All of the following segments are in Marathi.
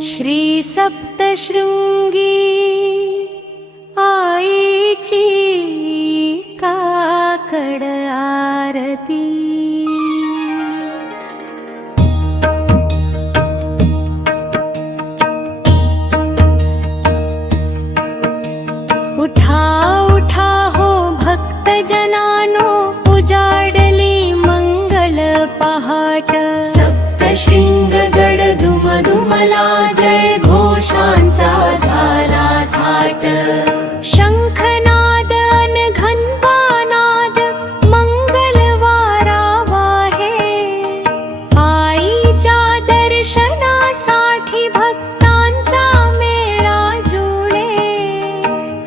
श्री सप्तशृंगी आईची काकड आरती। उठा उठा हो भक्त जनानो, उजाडली मंगल पहाट। सप्तशृंग गड दुमदुमला, जय घोषांचा झाला थाट। शंखनाद अन घंटानाद, मंगलवारा वाहे। आईच्या दर्शनासाठी भक्तांचा मेळा जुळे।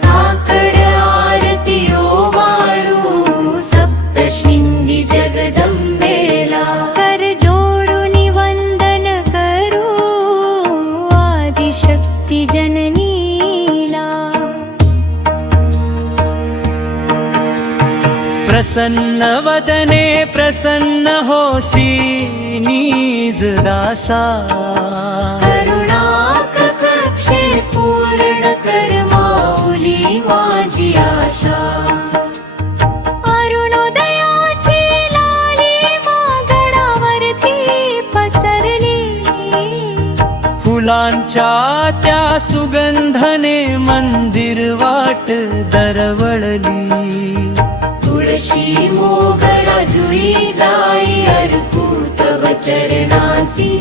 काकड आरती ओवाळू सप्तशृंगी जगदंबेला। कर जोडून वंदन करू आदिशक्ती जननीला। प्रसन्न वदने प्रसन्न होसी निज दासा। करुणा कक्षे पूर्ण कर माऊली माझी आशा। अरुणोदयाची लाली मागडावरती पसरली। फुलांच्या त्या सुगंधने मंदिर वाट दरवळली। तुळशी मोगरा जुई जाई, अर्पूत चरणासी।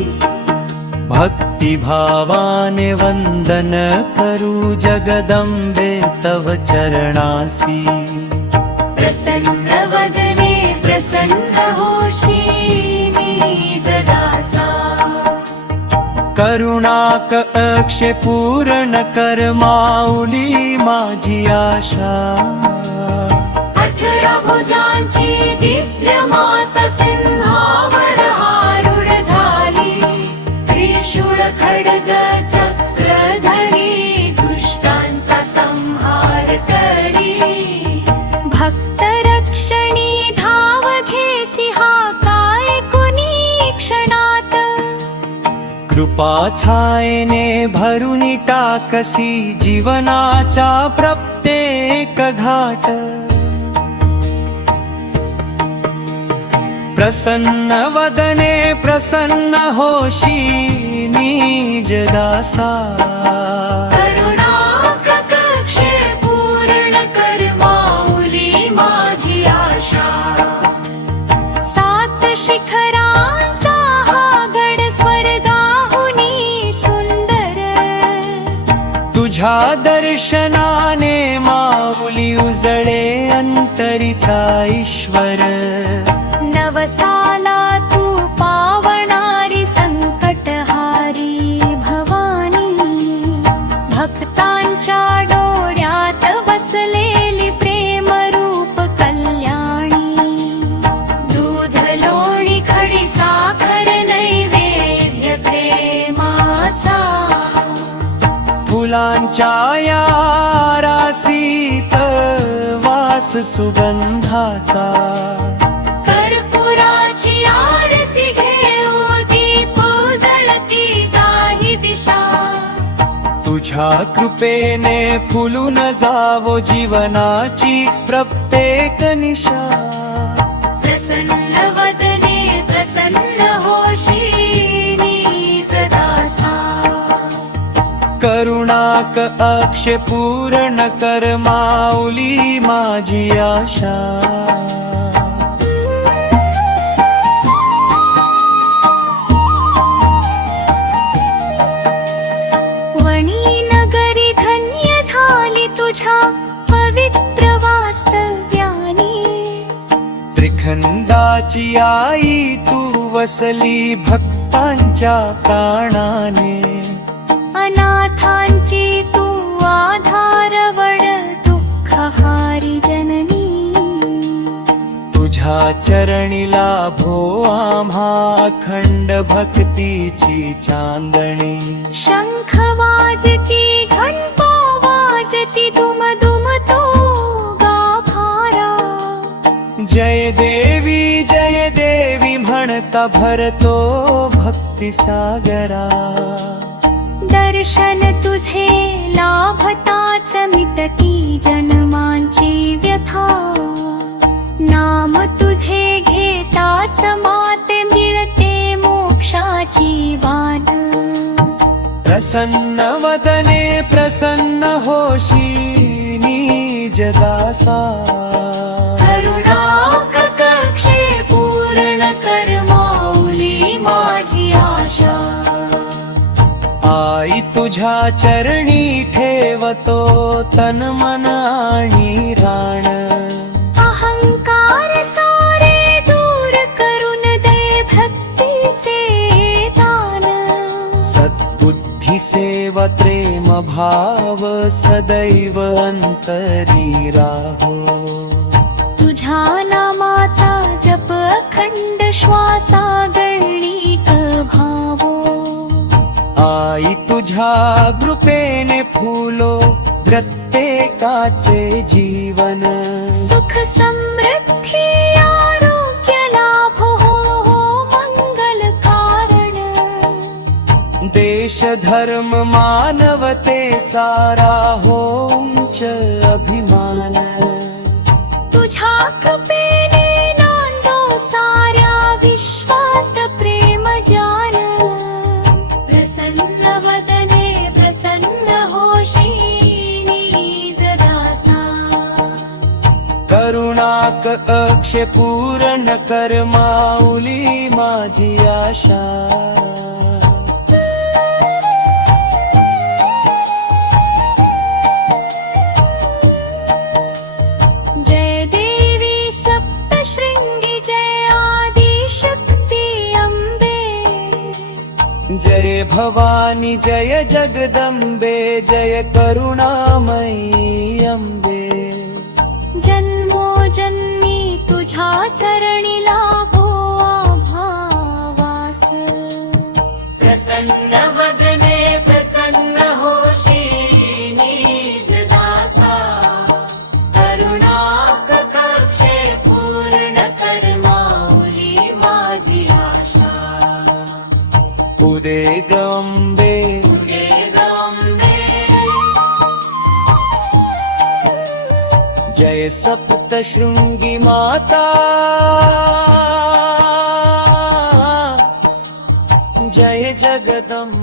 भक्तिभावाने वंदन करू जगदंबे तव चरणासी। प्रसन्न वदने प्रसन्न होशी निज दासा। करुणा कक्षे पूर्ण कर माऊली माझी आशा। 18 भुजांची दिव्य मात सिंहावर आरूढ झाली। त्रिशूळ खड्ग चक्रधरी, दुष्टांचा संहार करी। भक्त रक्षणी धाव घेसी, हा काय कुणी क्षणात। कृपा छायेने भरुनी टाकसी, जीवनाचा प्रत्येक घाट। प्रसन्न वदने प्रसन्न होशी निज दासा। करुणा कक्षे पूर्ण कर माऊली माझी आशा। 7 शिखरांचा हा गड स्वर्गाहुनी सुंदर। तुझ्या दर्शनाने माऊली उजळे अंतरीचा ईश्वर। नवसाला तू पावणारी संकटहारी भवानी। भक्तांच्या डोळ्यात बसलेली प्रेमरूप कल्याणी। दूध लोणी खडी साखर नैवेद्य प्रेमाचा। फुलांच्या या राशीत वास सुगंधाचा। कर्पूराची आरती घेऊ, दीप उजळती दाही दिशा। तुझ्या कृपेने फुलून जावो जीवनाची प्रत्येक निशा। प्रसन्न वदने प्रसन्न होशी निज दासा। करुणा कक्षे पूर्ण कर माऊली माझी आशा। वणी नगरी धन्य झाली तुझ्या पवित्र वास्तव्याने। त्रिखंडाची आई तू वसली भक्तांच्या प्राणाने। अनाथांची तू आधारवड, दुःखहारी जननी। तुझ्या चरणी लाभो आम्हा अखंड भक्तीची चांदणी। शंख वाजती घंटा वाजती, दुम दुम तो गाभारा। जय देवी म्हणता भरतो भक्ती सागरा। दर्शन तुझे लाभताच मिटती जन्मांची व्यथा नाम तुझे घेताच माते मिळते मोक्षाची वाट प्रसन्न वदने प्रसन्न होशी निज दासा करुणा कक्षे पूर्ण कर माऊली माझी आशा आई तुझ्या चरणी ठेवतो तन मन आणि राण अहंकार सारे दूर करून दे भक्तीचे दान सद्बुद्धी सेवा प्रेम भाव सदैव अंतरी राहो तुझ्या नामाचा जप अखंड श्वासा गणिक भावो आई तुझ्या कृपेने फुलो प्रत्येकाचे जीवन सुख समृद्धी आरोग्य लाभ हो मंगल कारण देश धर्म मानवतेचा राहो उंच अभिमान तुझ्या कृपेने नांदो साऱ्या विश्वात प्रेम जान प्रसन्न वदने प्रसन्न होशी निज दासा करुणाक अक्षे पूर्ण कर माऊली माझी आशा जय देवी सप्तशृंगी जय आदिशक्ती अंबे जय भवानी जय जगदंबे जय करुणामयी अंबे जन्मोजन्मी तुझ्या चरणी लाभो आभावास प्रसन्न वदने प्रसन्न होशी निज दासा करुणा कक्षे पूर्ण कर माऊली माझी आशा उदे गंबे जय सप्तशृंगी माता जय जगदंबे